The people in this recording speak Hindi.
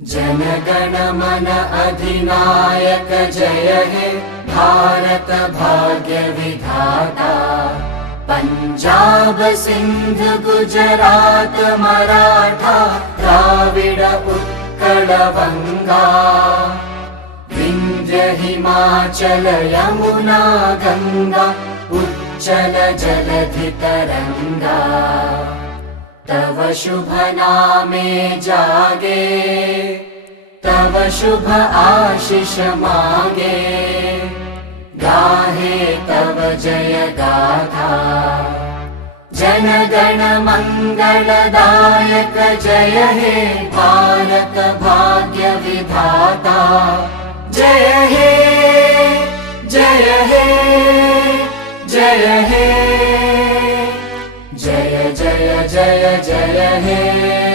जनगण मन अधिनायक जय हे भारत भाग्य विधाता। पंजाब सिंध गुजरात मराठा द्राविड उत्कल बंगा। विंध्य हिमाचल यमुना गंगा उच्चल जलधि तरंगा। तव शुभ नामे जागे तव शुभ आशीष मांगे। गाहे तव जय गाथा जनगण मंगलदायक जय हे भारत भाग्य विधाता। जय हे जय हे जय हे जय जय जय जय हे।